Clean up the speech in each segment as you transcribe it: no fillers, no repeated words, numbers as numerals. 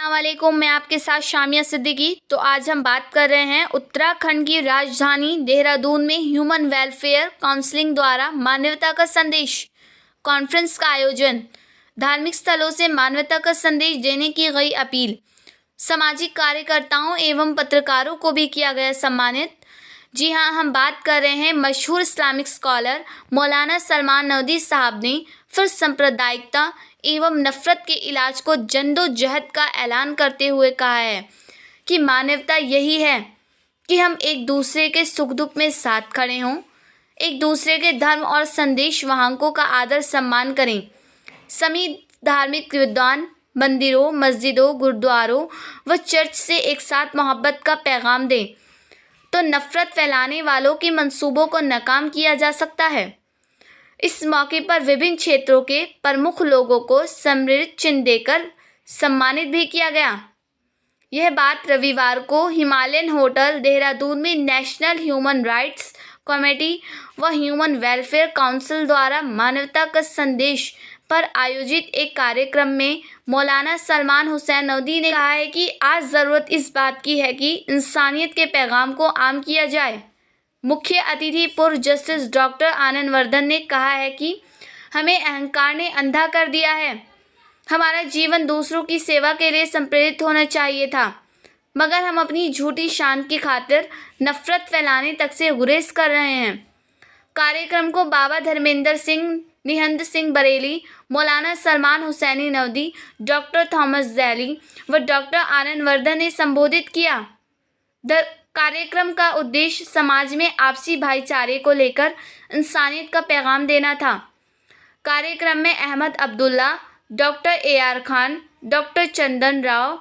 السلام علیکم، میں آپ کے ساتھ شامیہ صدیقی۔ تو آج ہم بات کر رہے ہیں اتراکھنڈ کی راجدھانی دہرادون میں ہیومن ویلفیئر کونسل دوارا مانوتا کا سندیش کانفرنس کا آیوجن، دھارمک استھلوں سے مانوتا کا سندیش دینے کی گئی اپیل، سماجی کاریہ کرتاؤں ایوم پترکاروں کو بھی کیا گیا سمانت۔ جی ہاں، ہم بات کر رہے ہیں مشہور اسلامک اسکالر مولانا سلمان نودی صاحب نے پھر سمپردائکتا ایوم نفرت کے علاج کو جدوجہد کا اعلان کرتے ہوئے کہا ہے کہ مانوتا یہی ہے کہ ہم ایک دوسرے کے سکھ دکھ میں ساتھ کھڑے ہوں، ایک دوسرے کے دھرم اور سندیش واہکوں کا آدر سمان کریں، سمیت دھارمک ودوان مندروں، مسجدوں، گرودواروں و چرچ سے ایک ساتھ محبت کا پیغام دیں تو نفرت پھیلانے والوں کے منصوبوں کو ناکام کیا جا سکتا ہے۔ اس موقع پر وبھن چھیتروں کے پرمکھ لوگوں کو سمرت چنھ دے کر سمانت بھی کیا گیا۔ یہ بات رویوار کو ہمالین ہوٹل دہرادون میں نیشنل ہیومن رائٹس کمیٹی و ہیومن ویلفیئر کونسل دوارا مانوتا کا سندیش پر آیوجت ایک کاریہ میں مولانا سلمان حسین نودی نے کہا ہے کہ آج ضرورت اس بات کی ہے کہ انسانیت کے پیغام کو عام کیا جائے۔ مکھیہ اتیتھی پورو جسٹس ڈاکٹر آنند وردھن نے کہا ہے کہ ہمیں اہنکار نے اندھا کر دیا ہے، ہمارا جیون دوسروں کی سیوا کے لیے سمرپت ہونا چاہیے تھا، مگر ہم اپنی جھوٹی شان کی خاطر نفرت پھیلانے تک سے گریز کر رہے ہیں۔ کاریہ کو بابا دھرمیندر سنگھ، نہند سنگھ بریلی، مولانا سلمان حسین نودی، ڈاکٹر تھامس ذیلی و ڈاکٹر آنند وردھن نے سمبودھت کیا۔ کاریہ کا ادیش سماج میں آپسی بھائی چارے کو لے کر انسانیت کا پیغام دینا تھا۔ کاریہ میں Ahmed Abdullah, doctor A R Khan, doctor Chandan Rao,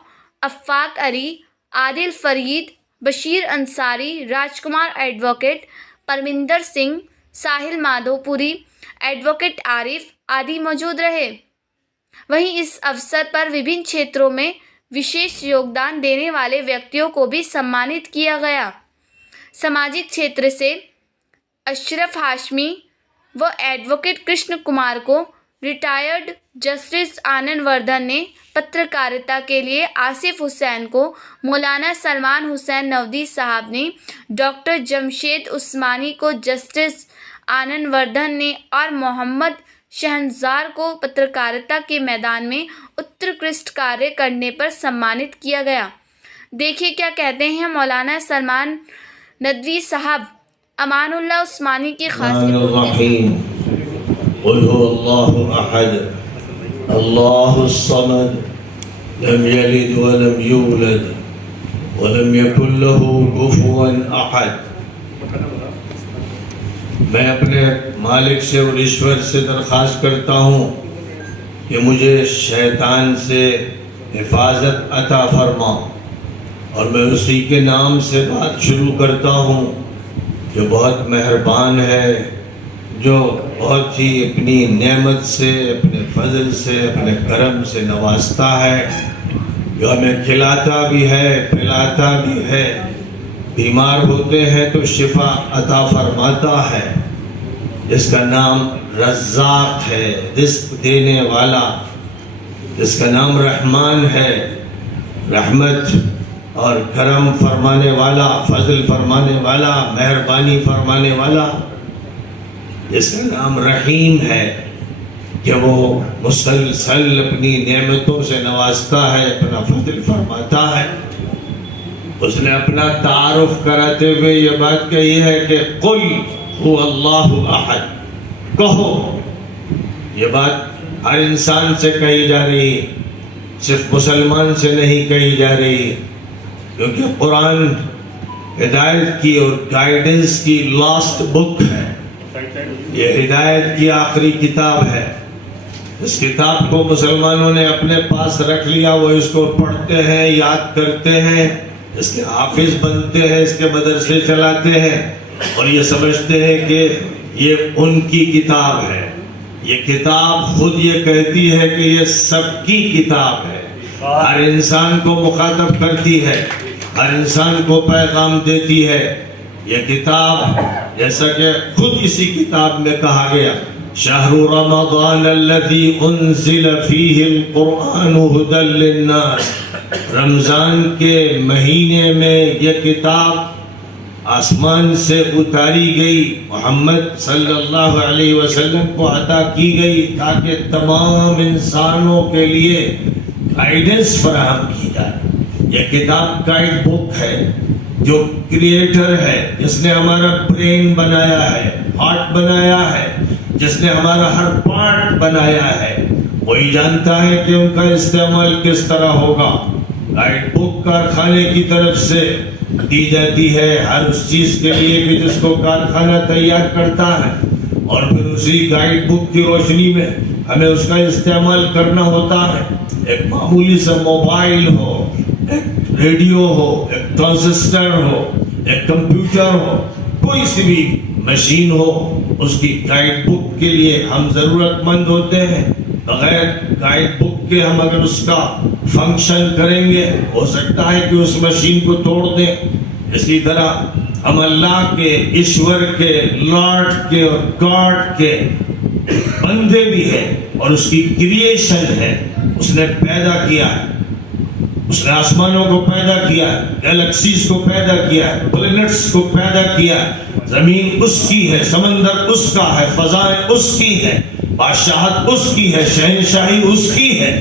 Afaq Ali, Adil Farid, Bashir Ansari, Raj Kumar advocate, Parminder Singh, Sahil Madhu Puri, advocate عارف آدی موجود رہے۔ وہیں اس اوسر پر وبھن چھیتروں میں وشیش یوگدان دینے والے ویکتیوں کو بھی سمانت کیا گیا۔ سماجک چھیتر سے اشرف ہاشمی و ایڈوکیٹ کرشن کمار کو ریٹائرڈ جسٹس آنند وردھن نے، پترکارتا کے لیے آصف حسین کو مولانا سلمان حسین نودی صاحب نے، ڈاکٹر جمشید عثمانی کو جسٹس آنند وردھن نے اور محمد شہنزار کو پترکارتا کے میدان میں اتکرشٹ کاریہ کرنے پر سمانت کیا گیا۔ دیکھیے کیا کہتے ہیں مولانا سلمان ندوی صاحب امان اللہ عثمانی کی خاصیت۔ قل هو الله احد الله الصمد لم يلد ولم يولد ولم يكن له كفوا احد۔ میں اپنے مالک سے اور ایشور سے درخواست کرتا ہوں کہ مجھے شیطان سے حفاظت عطا فرما، اور میں اسی کے نام سے بات شروع کرتا ہوں جو بہت مہربان ہے، جو بہت ہی اپنی نعمت سے، اپنے فضل سے، اپنے کرم سے نوازتا ہے، جو ہمیں کھلاتا بھی ہے، پلاتا بھی ہے، بیمار ہوتے ہیں تو شفا عطا فرماتا ہے، جس کا نام رزاق ہے، رزق دینے والا، جس کا نام رحمان ہے، رحمت اور کرم فرمانے والا، فضل فرمانے والا، مہربانی فرمانے والا، جس کا نام رحیم ہے کہ وہ مسلسل اپنی نعمتوں سے نوازتا ہے، اپنا فضل فرماتا ہے۔ اس نے اپنا تعارف کراتے ہوئے یہ بات کہی ہے کہ قل هو اللہ احد، کہو۔ یہ بات ہر انسان سے کہی جا رہی، صرف مسلمان سے نہیں کہی جا رہی، کیونکہ قرآن ہدایت کی اور گائیڈنس کی لاسٹ بک ہے، یہ ہدایت کی آخری کتاب ہے۔ اس کتاب کو مسلمانوں نے اپنے پاس رکھ لیا، وہ اس کو پڑھتے ہیں، یاد کرتے ہیں، اس کے حافظ بنتے ہیں، اس کے مدرسے چلاتے ہیں، اور یہ سمجھتے ہیں کہ یہ ان کی کتاب ہے۔ یہ کتاب خود یہ کہتی ہے کہ یہ سب کی کتاب ہے، ہر انسان کو مخاطب کرتی ہے، ہر انسان کو پیغام دیتی ہے۔ یہ کتاب جیسا کہ خود اسی کتاب میں کہا گیا، شہر رمضان الذی انزل فیہ القرآن ھدی للناس رمضان کے مہینے میں یہ کتاب آسمان سے اتاری گئی، محمد صلی اللہ علیہ وسلم کو عطا کی گئی تاکہ تمام انسانوں کے لیے گائیڈنس فراہم کی جائے۔ یہ کتاب گائیڈ بک ہے۔ جو کریٹر ہے، جس نے ہمارا برین بنایا ہے، ہارٹ بنایا ہے، جس نے ہمارا ہر پارٹ بنایا ہے، وہی جانتا ہے کہ ان کا استعمال کس طرح ہوگا۔ گائیڈ بک کارخانے کی طرف سے دی جاتی ہے ہر اس چیز کے لیے کہ جس کو کارخانہ تیار کرتا ہے، اور پھر اسی گائیڈ بک کی روشنی میں ہمیں اس کا استعمال کرنا ہوتا ہے۔ ایک معمولی سا موبائل ہو، ایک ریڈیو ہو، ایک ٹرانزسٹر ہو، ایک کمپیوٹر ہو، کوئی سی بھی مشین ہو، اس کی گائیڈ بک کے لیے ہم ضرورت مند ہوتے ہیں۔ بغیر گائیڈ بک کے ہم اگر اس کا فنکشن کریں گے، ہو سکتا ہے کہ اس مشین کو توڑ دیں۔ اسی طرح ہم اللہ کے، ایشور کے، لارڈ کے اور گاڈ کے بندے بھی ہیں، اور اس کی کریشن ہے۔ اس نے پیدا کیا ہے، اس نے آسمانوں کو پیدا کیا ہے، گیلیکسیز کو پیدا کیا ہے، پلینٹس کو پیدا کیا ہے۔ زمین اس کی ہے، سمندر اس کا ہے، فضائیں اس کی ہے، بادشاہت اس کی ہے، شہنشاہی اس کی ہے،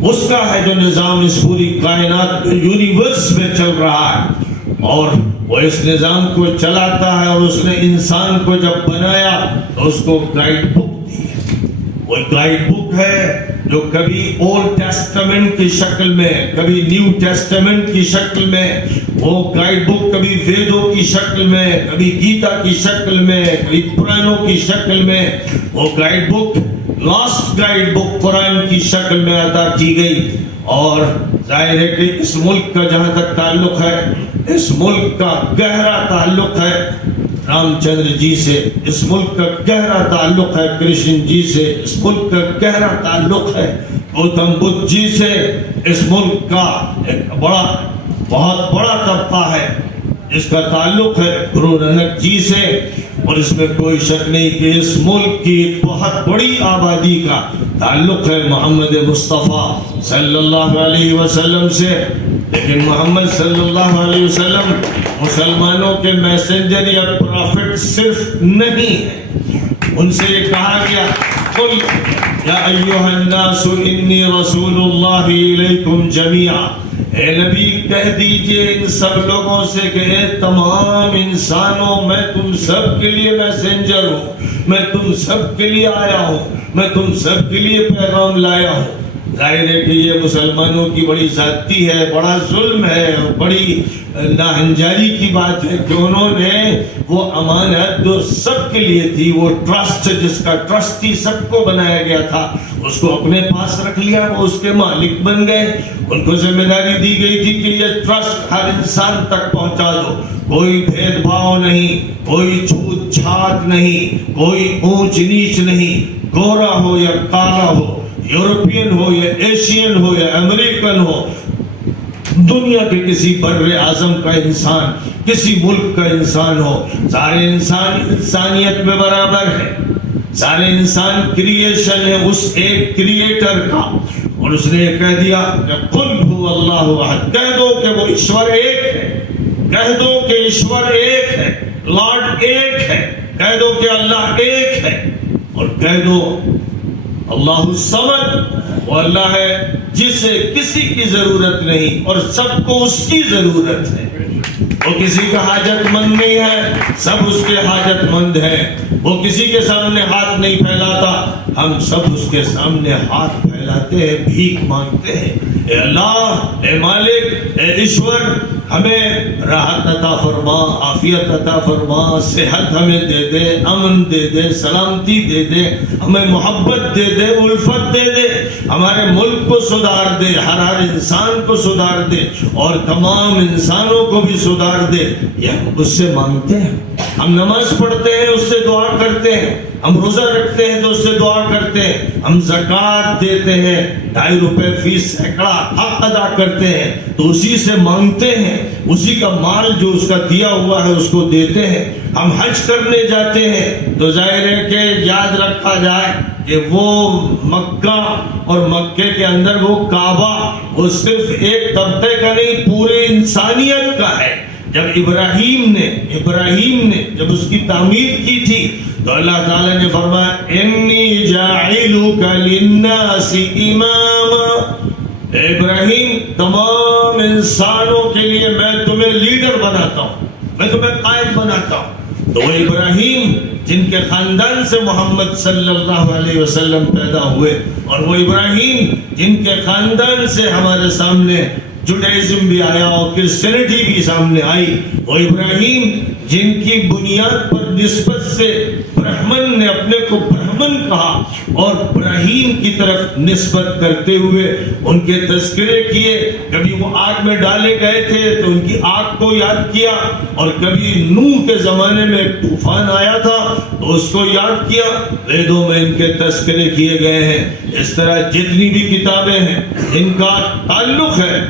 اس کا ہے جو نظام اس پوری کائنات یونیورس میں چل رہا ہے، اور وہ اس نظام کو چلاتا ہے۔ اور اس نے انسان کو جب بنایا تو اس کو گائیڈ بک دی ہے۔ وہ گائیڈ بک ہے جو کبھی اولڈ ٹیسٹمنٹ کی شکل میں، کبھی نیو ٹیسٹمنٹ کی شکل میں، وہ گائیڈ بک کبھی ویدوں کی شکل میں، کبھی گیتا کی شکل میں، کبھی پرانوں کی شکل میں، وہ guide book last guide book قرآن کی شکل میں عطا کی گئی۔ اور ظاہر ہے کہ اس ملک کا جہاں تک تعلق ہے، اس ملک کا گہرا تعلق ہے رام چندر جی سے، اس ملک کا گہرا تعلق ہے کرشن جی سے، اس ملک کا گہرا تعلق ہے گوتم بدھ جی سے۔ اس ملک کا ایک بہت بڑا طبقہ ہے جس کا تعلق ہے گرو نانک جی سے، اور اس میں کوئی شک نہیں کہ اس ملک کی بہت بڑی آبادی کا تعلق ہے محمد مصطفیٰ صلی اللہ علیہ وسلم سے۔ لیکن محمد صلی اللہ علیہ وسلم مسلمانوں کے میسنجر یا پرافٹ صرف نہیں ہے۔ ان سے یہ کہا گیا، قل یا ایھا الناس انی رسول اللہ الیکم جمیعا، اے نبی کہہ دیجئے ان سب لوگوں سے کہ اے تمام انسانوں، میں تم سب کے لیے میسنجر ہوں، میں تم سب کے لیے آیا ہوں، میں تم سب کے لیے پیغام لایا ہوں۔ ظاہر ہے کہ یہ مسلمانوں کی بڑی ذاتی ہے، بڑا ظلم ہے، اور بڑی ناہنجاری کی بات ہے کہ انہوں نے وہ امانت جو سب کے لیے تھی، وہ ٹرسٹ جس کا ٹرسٹی سب کو بنایا گیا تھا، اس کو اپنے پاس رکھ لیا، وہ اس کے مالک بن گئے۔ ان کو ذمہ داری دی گئی تھی کہ یہ ٹرسٹ ہر انسان تک پہنچا دو، کوئی بھید بھاؤ نہیں، کوئی چھوت چھات نہیں، کوئی اونچ نیچ نہیں، گورا ہو یا کالا ہو، یورپین ہو یا ایشین ہو یا امریکن ہو، دنیا کے کسی بر اعظم کا انسان، کسی ملک کا انسان ہو، سارے انسان انسانیت میں برابر ہے، سارے انسان کریشن ہے اس ایک کریٹر کا۔ اور اس نے یہ کہہ دیا کہ قل هو اللہ احد، کہہ دو کہ وہ ایشور ایک ہے، کہہ دو کہ ایشور ایک ہے، لارڈ ایک ہے، کہہ دو کہ اللہ ایک ہے، اور کہہ دو اللہ الصمد، وہ اللہ ہے جسے کسی کی ضرورت نہیں اور سب کو اس کی ضرورت ہے۔ وہ کسی کا حاجت مند نہیں ہے، سب اس کے حاجت مند ہیں۔ وہ کسی کے سامنے ہاتھ نہیں پھیلاتا، ہم سب اس کے سامنے ہاتھ پھیلاتے ہیں، بھیک مانگتے ہیں۔ اے اللہ، اے مالک، اے ایشور، ہمیں راحت عطا فرما، عافیت عطا فرما، صحت ہمیں دے دے، امن دے دے، سلامتی دے دے، ہمیں محبت دے دے، الفت دے دے، ہمارے ملک کو سدھار دے، ہر انسان کو سدھار دے، اور تمام انسانوں کو بھی سدھار دے۔ یہ ہم اس سے مانگتے ہیں، ہم نماز پڑھتے ہیں، اس سے دعا کرتے ہیں، ہم روزہ رکھتے ہیں تو اس سے دعا کرتے ہیں, ہم زکوٰۃ دیتے ہیں, 2.5 روپے فی سینکڑا حق ادا کرتے ہیں تو اسی سے مانگتے ہیں, اسی کا مال جو اس کا دیا ہوا ہے اس کو دیتے ہیں. ہم حج کرنے جاتے ہیں تو ظاہر ہے کہ یاد رکھا جائے کہ وہ مکہ اور مکے کے اندر وہ کعبہ وہ صرف ایک طبقے کا نہیں, پورے انسانیت کا ہے. جب ابراہیم نے جب اس کی تعمیر کی تھی تو اللہ تعالیٰ نے فرمایا انی جاعلک للناس اماما, ابراہیم تمام انسانوں کے لیے میں تمہیں لیڈر بناتا ہوں, میں تمہیں قائد بناتا ہوں. تو وہ ابراہیم جن کے خاندان سے محمد صلی اللہ علیہ وسلم پیدا ہوئے, اور وہ ابراہیم جن کے خاندان سے ہمارے سامنے جوڈائزم بھی آیا اور کرسچینٹی بھی سامنے آئی, وہ ابراہیم جن کی بنیاد پر نسبت سے برہمن نے اپنے کو برہمن کہا اور ابراہیم کی طرف نسبت کرتے ہوئے ان کے تذکرے کیے. کبھی وہ آگ میں ڈالے گئے تھے تو ان کی آگ کو یاد کیا, اور کبھی نوح کے زمانے میں ایک طوفان آیا تھا تو اس کو یاد کیا. ویدوں میں ان کے تذکرے کیے گئے ہیں. اس طرح جتنی بھی کتابیں ہیں ان کا تعلق ہے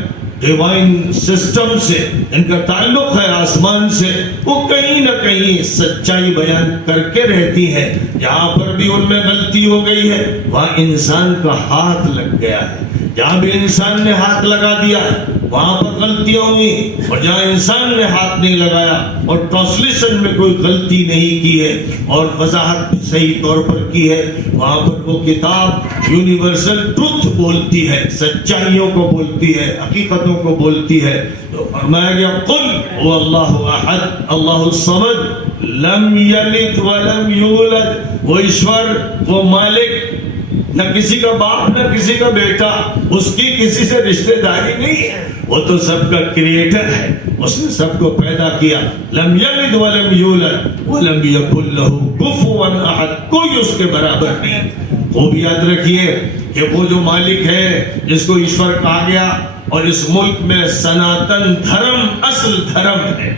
ڈیوائن سسٹم سے, ان کا تعلق ہے آسمان سے, وہ کہیں نہ کہیں سچائی بیان کر کے رہتی ہے. جہاں پر بھی ان میں غلطی ہو گئی ہے وہاں انسان کا ہاتھ لگ گیا ہے, جہاں بھی انسان نے ہاتھ لگا دیا وہاں پر غلطیاں ہوئی, اور جہاں انسان نے ہاتھ نہیں لگایا اور ٹرانسلیشن میں کوئی غلطی نہیں کی ہے اور وضاحت صحیح طور پر کی ہے, وہاں پر وہ کتاب یونیورسل ٹروتھ بولتی ہے, سچائیوں کو بولتی ہے, حقیقتوں کو بولتی ہے. تو فرمایا گیا قل هو اللہ احد اللہ الصمد لم یلد ولم یولد. وہ ایشور, وہ مالک, نہ کسی کا باپ نہ کسی کا بیٹا, اس کی کسی سے رشتہ داری نہیں ہے, وہ تو سب کا کریٹر ہے, اس نے سب کو پیدا کیا. لم یلد ولم یولد ولم یکن لہ کفوا احد, کوئی اس کے برابر نہیں. وہ بھی یاد رکھیے کہ وہ جو مالک ہے جس کو ایشور کہا گیا, اور اس ملک میں سناتن دھرم اصل دھرم ہے.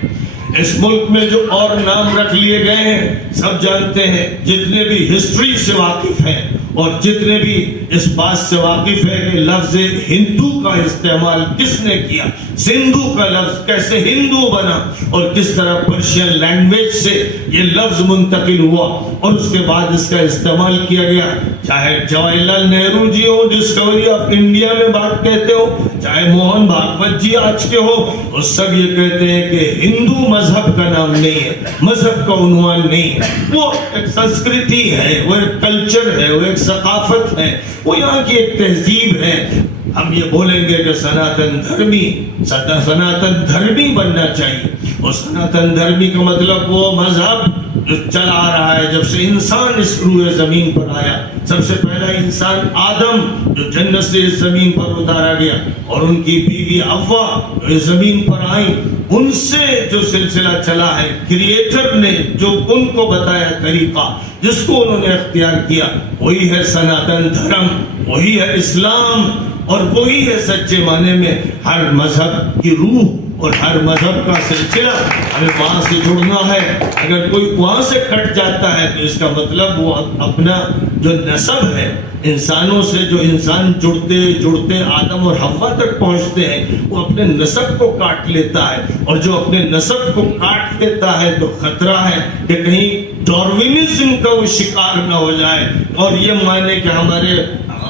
اس ملک میں جو اور نام رکھ لیے گئے ہیں سب جانتے ہیں, جتنے بھی ہسٹری سے واقف ہیں اور جتنے بھی اس بات سے واقف ہے کہ لفظ ہندو کا استعمال کس نے کیا, سندھو کا لفظ کیسے ہندو بنا, اور کس طرح پرشین لینگویج سے یہ لفظ منتقل ہوا اور اس کے بعد اس کا استعمال کیا گیا. چاہے جواہر لال نہرو جی ہو ڈسکوری آف انڈیا میں بات کہتے ہو, چاہے موہن بھاگوت جی آج کے ہو, وہ سب یہ کہتے ہیں کہ ہندو مذہب کا نام نہیں ہے, مذہب کا عنوان نہیں ہے, وہ ایک سنسکرتی ہے, وہ ایک کلچر ہے, وہ ایک ثقافت ہے, وہ یہاں کی ایک تہذیب ہے. ہم یہ بولیں گے کہ سناتن دھرمی بننا چاہیے, اور سناتن دھرمی کا مطلب وہ مذہب جو چلا آ رہا ہے جب سے انسان اس روئے زمین پر آیا. سب سے پہلا انسان آدم جو جنت سے اس زمین پر اتارا گیا, اور ان کی بیوی حوا جو اس زمین پر آئی, ان سے جو سلسلہ چلا ہے, کریٹر نے جو ان کو بتایا طریقہ جس کو انہوں نے اختیار کیا, وہی ہے سناتن دھرم, وہی ہے اسلام, اور وہی ہے سچے معنی میں ہر مذہب کی روح اور ہر مذہب کا سلسلہ. ہمیں وہاں سے جڑنا ہے. اگر کوئی وہاں سے کٹ جاتا ہے تو اس کا مطلب وہ اپنا جو نسب ہے انسانوں سے, جو انسان جڑتے آدم اور حوا تک پہنچتے ہیں, وہ اپنے نسب کو کاٹ لیتا ہے, اور جو اپنے نسب کو کاٹ لیتا ہے تو خطرہ ہے کہ کہیں ڈاروینزم کا وہ شکار نہ ہو جائے اور یہ مانے کہ ہمارے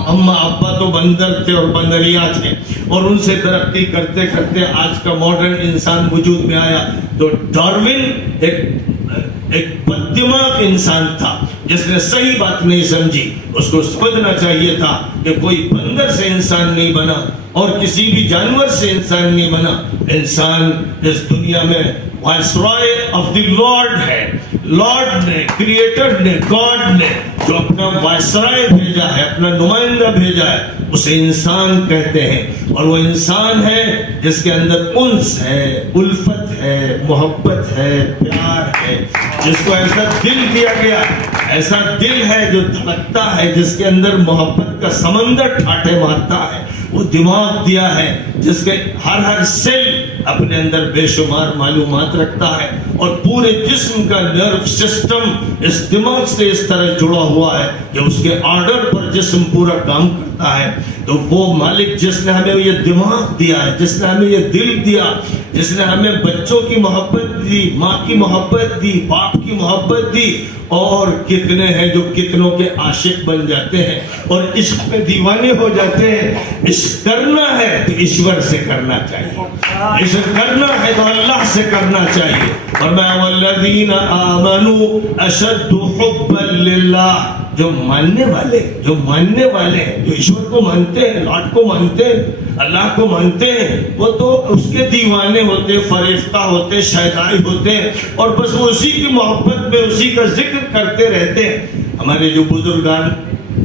اما ابا تو بندر تھے اور بندریا تھے, اور ان سے ترقی کرتے کرتے آج کا ماڈرن انسان وجود میں آیا. تو ڈاروین ایک بددماغ انسان تھا جس نے صحیح بات نہیں سمجھی. اس کو سمجھنا چاہیے تھا کہ کوئی بندر سے انسان نہیں بنا اور کسی بھی جانور سے انسان نہیں بنا. انسان اس دنیا میں وائسرائے آف دی لارڈ ہے. لارڈ نے, کریٹر نے, گاڈ نے جو اپنا وائسرائے بھیجا ہے, اپنا نمائندہ بھیجا ہے, اسے انسان کہتے ہیں. اور وہ انسان ہے جس کے اندر انس ہے, الفت ہے, محبت ہے, پیار ہے, جس کو ایسا دل دیا گیا, ایسا دل ہے جو دھڑکتا ہے, جس کے اندر محبت کا سمندر ٹھاٹھے مارتا ہے. وہ دماغ دیا ہے جس کے ہر سیل اپنے اندر بے شمار معلومات رکھتا ہے، اور پورے جسم کا نرو سسٹم اس دماغ سے اس طرح جڑا ہوا ہے کہ اس کے آرڈر پر جسم پورا کام کرتا ہے۔ تو وہ مالک جس نے ہمیں یہ دماغ دیا ہے، جس نے ہمیں یہ دل دیا، جس نے ہمیں بچوں کی محبت دی، ماں کی محبت دی، باپ کی محبت دی، اور کتنے ہیں جو کتنوں کے عاشق بن جاتے ہیں اور عشق میں دیوانے ہو جاتے ہیں۔ عشق کرنا ہے تو ایشور سے کرنا چاہیے، عشق کرنا ہے تو اللہ سے کرنا چاہیے۔ اور میں والذین آمنوا اشد حبا للہ، جو ماننے والے جو ایشور کو مانتے ہیں، لاڈ کو مانتے ہیں، اللہ کو مانتے ہیں، وہ تو اس کے دیوانے ہوتے، فریفتہ ہوتے، شیدائی ہوتے، اور بس وہ اسی کی محبت میں اسی کا ذکر کرتے رہتے ہیں۔ ہمارے جو بزرگان،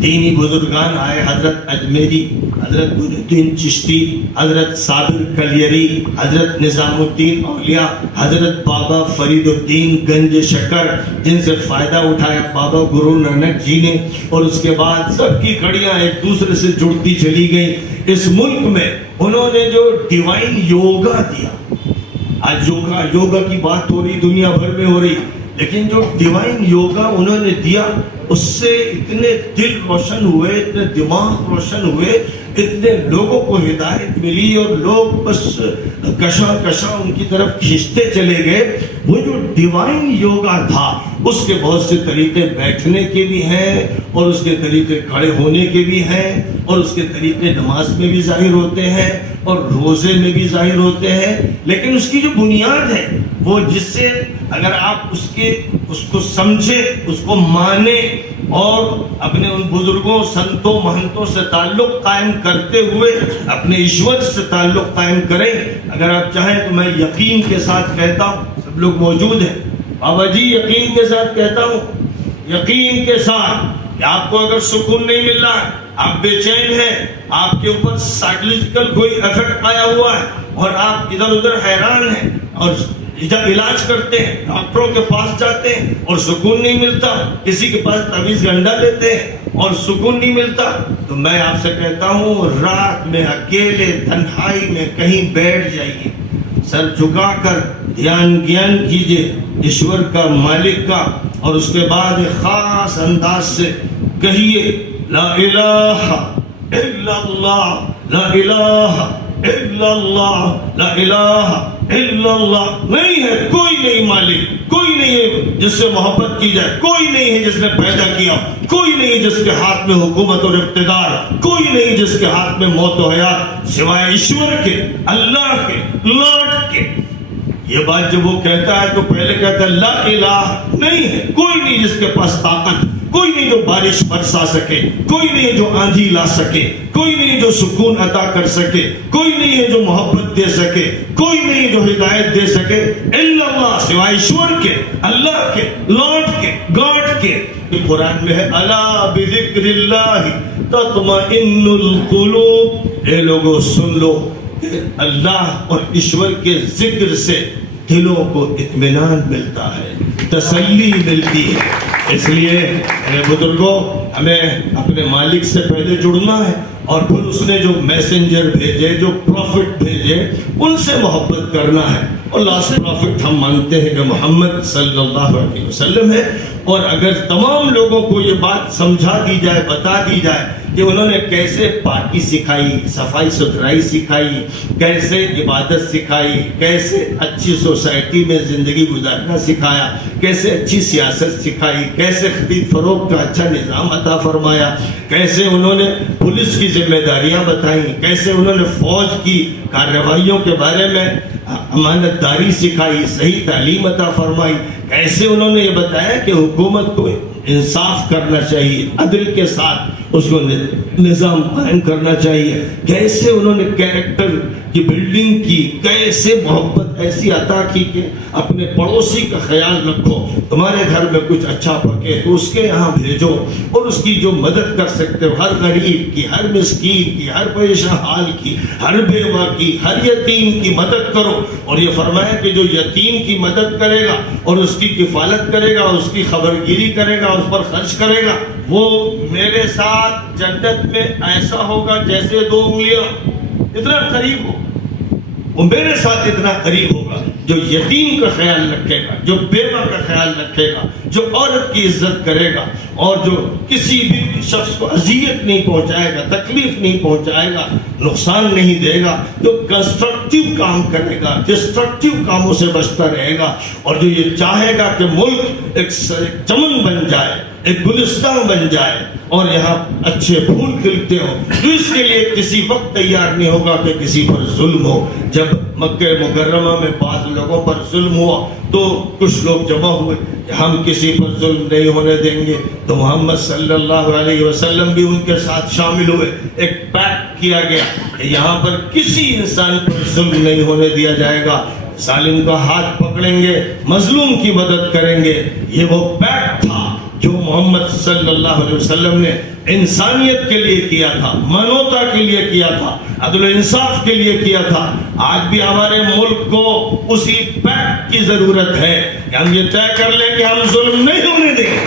دینی بزرگان آئے، حضرت اجمیری، حضرت نور الدین چشتی، حضرت صابر کلیری، حضرت نظام الدین اولیاء، حضرت بابا فرید الدین گنج شکر، جن سے فائدہ اٹھایا بابا گرو نانک جی نے، اور اس کے بعد سب کی کڑیاں ایک دوسرے سے جڑتی چلی گئیں۔ اس ملک میں انہوں نے جو ڈیوائن یوگا دیا، آج یوگا کی بات ہو رہی، دنیا بھر میں ہو رہی، لیکن جو ڈیوائن یوگا انہوں نے دیا، اس سے اتنے دل روشن ہوئے، اتنے دماغ روشن ہوئے، اتنے لوگوں کو ہدایت ملی، اور لوگ بس کشاں ان کی طرف کھینچتے چلے گئے۔ وہ جو ڈیوائن یوگا تھا، اس کے بہت سے طریقے بیٹھنے کے بھی ہیں، اور اس کے طریقے کھڑے ہونے کے بھی ہیں، اور اس کے طریقے نماز میں بھی ظاہر ہوتے ہیں اور روزے میں بھی ظاہر ہوتے ہیں، لیکن اس کی جو بنیاد ہے، وہ جس سے اگر آپ اس کو سمجھے، اس کو مانے، اور اپنے ان بزرگوں، سنتوں، مہنتوں سے تعلق قائم کرتے ہوئے اپنے ایشور سے تعلق قائم کریں۔ اگر آپ چاہیں تو میں یقین کے ساتھ کہتا ہوں، سب لوگ موجود ہیں بابا جی، یقین کے ساتھ کہتا ہوں، یقین کے ساتھ کہ آپ کو اگر سکون نہیں مل رہا ہے، آپ بے چین ہیں، آپ کے اوپر سائیکولوجیکل کوئی ایفیکٹ آیا ہوا ہے، اور آپ ادھر ادھر حیران ہیں، اور جب علاج کرتے ہیں، ڈاکٹروں کے پاس جاتے ہیں اور سکون نہیں ملتا، کسی کے پاس تعویذ گنڈا لیتے ہیں اور سکون نہیں ملتا، تو میں آپ سے کہتا ہوں، رات میں اکیلے تنہائی میں کہیں بیٹھ جائیے، سر جھکا کر دھیان گیان کیجئے ایشور کا، مالک کا، اور اس کے بعد ایک خاص انداز سے کہیے، لا الہ الا اللہ، لا الہ الا اللہ، لا الہ الا اللہ۔ نہیں ہے کوئی نہیں مالک، کوئی نہیں ہے جس سے محبت کی جائے، کوئی نہیں ہے جس نے پیدا کیا، کوئی نہیں جس کے ہاتھ میں حکومت اور اقتدار، کوئی نہیں جس کے ہاتھ میں موت و حیات، سوائے ایشور کے، اللہ کے، لاڈ کے۔ یہ بات جب وہ کہتا ہے تو پہلے کہتا ہے لا الہ، نہیں ہے کوئی نہیں جس کے پاس طاقت، کوئی نہیں جو بارش برسا سکے، کوئی نہیں جو آندھی لا سکے، کوئی نہیں جو سکون عطا کر سکے، کوئی نہیں ہے جو محبت دے سکے، کوئی نہیں جو ہدایت دے سکے، الا اللہ، سوائے ایشور کے، اللہ کے، لاڈ کے، گاڈ کے۔ قرآن میں ہے الا بذکر اللہ تطمئن القلوب، اے لوگوں سن لو، اللہ اور ایشور کے ذکر سے دلوں کو اطمینان ملتا ہے، تسلی ملتی ہے۔ اس لیے میرے بزرگوں، ہمیں اپنے مالک سے پہلے جڑنا ہے، اور پھر اس نے جو میسنجر بھیجے، جو پروفٹ بھیجے، ان سے محبت کرنا ہے۔ اور لاسٹ پروفٹ ہم مانتے ہیں کہ محمد صلی اللہ علیہ وسلم ہے، اور اگر تمام لوگوں کو یہ بات سمجھا دی جائے، بتا دی جائے کہ انہوں نے کیسے پاکی سکھائی، صفائی ستھرائی سکھائی، کیسے عبادت سکھائی، کیسے اچھی سوسائٹی میں زندگی گزارنا سکھایا، کیسے اچھی سیاست سکھائی، کیسے خرید فروخت کا اچھا نظام عطا فرمایا، کیسے انہوں نے پولیس کی ذمہ داریاں بتائیں، کیسے انہوں نے فوج کی کارروائیوں کے بارے میں امانت داری سکھائی، صحیح تعلیم عطا فرمائی، کیسے انہوں نے یہ بتایا کہ حکومت کو انصاف کرنا چاہیے، عدل کے ساتھ اس کو نظام قائم کرنا چاہیے، کیسے انہوں نے کیریکٹر کی بلڈنگ کی، کیسے محبت ایسی عطا کی کہ اپنے پڑوسی کا خیال رکھو، تمہارے گھر میں کچھ اچھا پکے تو اس کے یہاں بھیجو، اور اس کی جو مدد کر سکتے ہو، ہر غریب کی، ہر مسکین کی، ہر پریشان حال کی، ہر بیوہ کی، ہر یتیم کی مدد کرو۔ اور یہ فرمایا کہ جو یتیم کی مدد کرے گا اور اس کی کفالت کرے گا، اس کی خبرگیری کرے گا، اس پر خرچ کرے گا، وہ میرے ساتھ جنت میں ایسا ہوگا جیسے دو انگلیاں، اتنا قریب ہو، وہ میرے ساتھ اتنا قریب ہوگا، جو یتیم کا خیال رکھے گا، جو بیوہ کا خیال رکھے گا، جو عورت کی عزت کرے گا، اور جو کسی بھی شخص کو اذیت نہیں پہنچائے گا، تکلیف نہیں پہنچائے گا، نقصان نہیں دے گا، جو کنسٹرکٹیو کام کرے گا، ڈسٹرکٹیو کاموں سے بچتا رہے گا، اور جو یہ چاہے گا کہ ملک ایک چمن بن جائے، ایک گلستان بن جائے اور یہاں اچھے پھول کھلتے ہو، تو اس کے لیے کسی وقت تیار نہیں ہوگا کہ کسی پر ظلم ہو۔ جب مکہ مکرمہ میں بعض لوگوں پر ظلم ہوا تو کچھ لوگ جمع ہوئے کہ ہم کسی پر ظلم نہیں ہونے دیں گے، تو محمد صلی اللہ علیہ وسلم بھی ان کے ساتھ شامل ہوئے، ایک پیکٹ کیا گیا کہ یہاں پر کسی انسان پر ظلم نہیں ہونے دیا جائے گا، ظالم کا ہاتھ پکڑیں گے، مظلوم کی مدد کریں گے۔ یہ وہ پیکٹ تھا جو محمد صلی اللہ علیہ وسلم نے انسانیت کے لیے کیا تھا، مانوتا کے لیے کیا تھا، عدل و انصاف کے لیے کیا تھا۔ آج بھی ہمارے ملک کو اسی پیکٹ کی ضرورت ہے کہ ہم یہ طے کر لیں کہ ہم ظلم نہیں ہونے دیں گے،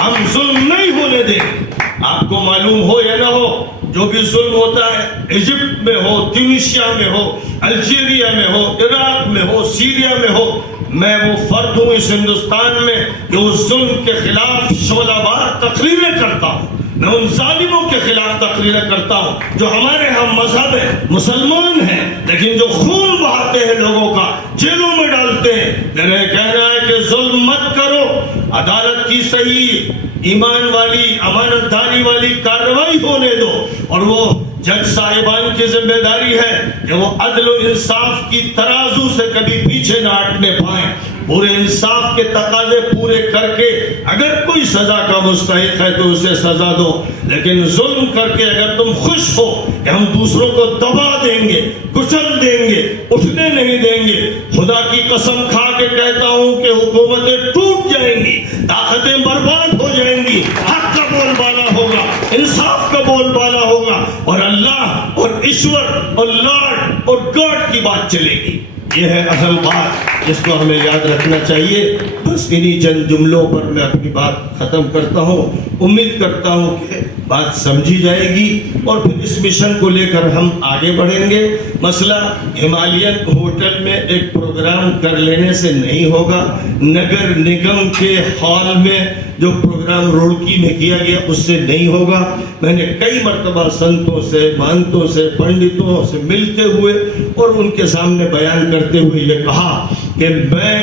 ہم ظلم نہیں ہونے دیں گے۔ آپ کو معلوم ہو یا نہ ہو، جو بھی ظلم ہوتا ہے، ایجپٹ میں ہو، ٹیونیشیا میں ہو، الجیریا میں ہو، عراق میں ہو، سیریا میں ہو، میں وہ فرد ہوں اس ہندوستان میں جو اس ظلم کے خلاف شعلہ بار تقریریں کرتا ہوں، میں ان ظالموں کے خلاف تقریریں کرتا ہوں جو ہمارے ہم مذہب ہیں، مسلمان ہیں، لیکن جو خون بہاتے ہیں لوگوں کا، جیلوں میں ڈالتے ہیں۔ میرا کہنا ہے کہ ظلم مت کرو، عدالت کی صحیح ایمان والی، امانت داری والی کارروائی ہونے دو، اور وہ جج صاحبان کی ذمہ داری ہے کہ وہ عدل و انصاف کی ترازو سے کبھی پیچھے نہ ہٹنے پائیں، پورے انصاف کے تقاضے پورے کر کے اگر کوئی سزا کا مستحق ہے تو اسے سزا دو، لیکن ظلم کر کے اگر تم خوش ہو کہ ہم دوسروں کو دبا دیں گے، کچل دیں گے، اٹھنے نہیں دیں گے، خدا کی قسم کھا کے کہتا ہوں کہ حکومتیں ٹوٹ جائیں گی، طاقتیں برباد ہو جائیں گی، حق کا بول بالا ہوگا، انصاف کا بول بالا ہوگا، اور اللہ اور ایشور اور لارڈ اور گاڈ کی بات چلے گی۔ یہ ہے اصل بات جس کو ہمیں یاد رکھنا چاہیے۔ بس انہی چند جملوں پر میں اپنی بات ختم کرتا ہوں، امید کرتا ہوں کہ بات سمجھی جائے گی اور پھر اس مشن کو لے کر ہم آگے بڑھیں گے۔ مسئلہ ہمالین ہوٹل میں ایک پروگرام کر لینے سے نہیں ہوگا، نگر نگم کے ہال میں جو پروگرام روڑکی میں کیا گیا اس سے نہیں ہوگا۔ میں نے کئی مرتبہ سنتوں سے، مہنتوں سے، پنڈتوں سے ملتے ہوئے اور ان کے سامنے بیان کرتے ہوئے یہ کہا کہ میں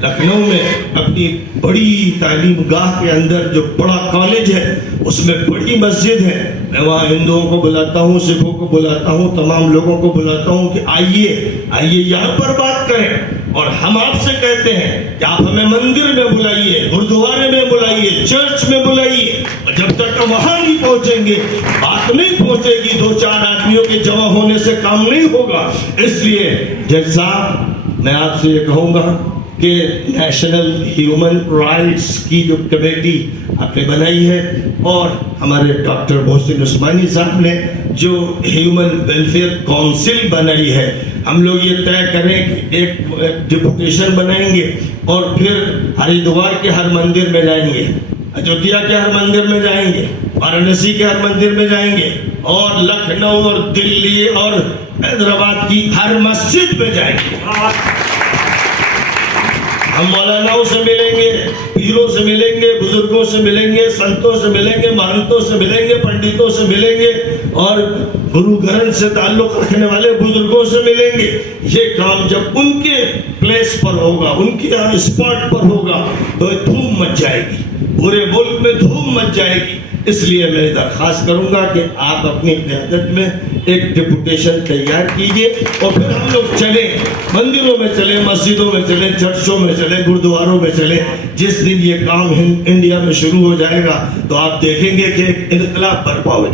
لکھنؤ میں اپنی بڑی تعلیم گاہ کے اندر جو بڑا کالج ہے اس میں بڑی مسجد ہے، میں وہاں ہندوؤں کو بلاتا ہوں، سکھوں کو بلاتا ہوں، تمام لوگوں کو بلاتا ہوں کہ آئیے یہاں پر بات کریں، اور ہم آپ سے کہتے ہیں کہ آپ ہمیں مندر میں بلائیے، گردوارے میں بلائیے، چرچ میں بلائیے، اور جب تک وہاں نہیں پہنچیں گے بات نہیں پہنچے گی، دو چار آدمیوں کے جمع ہونے سے کام نہیں ہوگا۔ اس لیے جج صاحب میں آپ سے یہ کہوں گا کہ نیشنل ہیومن رائٹس کی جو کمیٹی آپ نے بنائی ہے اور ہمارے ڈاکٹر محسن عثمانی صاحب نے جو ہیومن ویلفیئر کونسل بنائی ہے، ہم لوگ یہ طے کریں کہ ایک ڈپوٹیشن بنائیں گے اور پھر ہریدوار کے ہر مندر میں جائیں گے، اجودھیا کے ہر مندر میں جائیں گے، وارانسی کے ہر مندر میں جائیں گے، اور لکھنؤ اور دلی اور حیدرآباد کی ہر مسجد میں جائیں گے۔ ہم مولاناؤں سے ملیں گے، پیروں سے ملیں گے، بزرگوں سے ملیں گے، سنتوں سے ملیں گے، مہنتوں سے ملیں گے، پنڈتوں سے ملیں گے، اور گرو گھران سے تعلق رکھنے والے بزرگوں سے ملیں گے۔ یہ کام جب ان کے پلیس پر ہوگا، ان کے اسپاٹ پر ہوگا تو دھوم مچ جائے گی، پورے ملک میں دھوم مچ جائے گی۔ اس لیے میں درخواست کروں گا کہ آپ اپنی قیادت میں ایک ڈپوٹیشن تیار کیجئے اور پھر ہم لوگ چلیں، مندروں میں چلیں، مسجدوں میں چلیں، چرچوں میں چلیں، گردواروں میں چلیں۔ جس دن یہ کام انڈیا میں شروع ہو جائے گا تو آپ دیکھیں گے کہ ایک انقلاب برپا ہو جائے گا۔